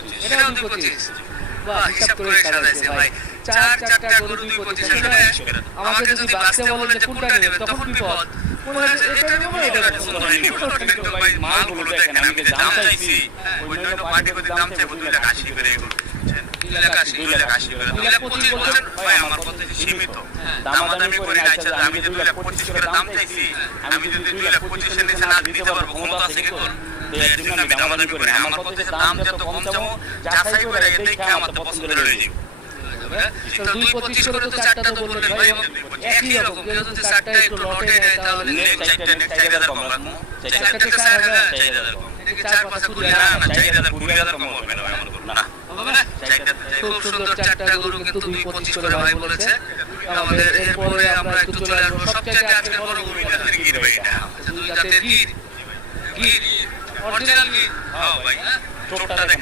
2.25 এটাও 2.25 বাহ হিসাব করে সাজাইছে ভাই চারটা গরু 2.25 আমাকে যদি বাঁচতে বলেন যে কোনটা নেবেন তখন বিপদ মনে হয় এটা নেব এটা পছন্দ হয়নি কিন্তু ভাই মালগুলো দেখেন আমি যে দাম চাইছি অন্যান্য পার্টি করে দাম চাইবো 2 লাখ 80 করে এগুলো 2 লাখ 80 করে 2 লাখ 25 বলছেন ভাই আমার কথা সীমিত দামাদামি করে আচ্ছা আমি যে 2 লাখ 25 করে দাম চাইছি আমি যদি 2 লাখ 25 এর নিচে না দিতে পারবো ক্ষমতা আছে কি তোর এর জন্য আমি দামাদামি করি না আমার কথা দাম যত কম চাবো যাচাই করে দেখে আমার তো পছন্দ হয়ে যাবে তো 2.25 করে তো চারটা তো বললেন ভাই একই রকম কেউ যদি চারটা একটু লটে নেয় তাহলে নেক্সট 4000 কম রাখবো 4000 4000 কম এদিকে 4-5 কুড়ি না 4000 20,000 কম হবে না আমার বলবো না হবে না খুব সুন্দর চারটা গরু কিন্তু 2.25 করে ভাই বলেছে আমাদের এরপরে আমরা একটু চলে আসবো সবচেয়ে আজকে বড় গরু জাতের গির ভাই এটা দুই জাতের গির অরিজিনাল গির হ্যাঁ ভাই চোটটা দেখেন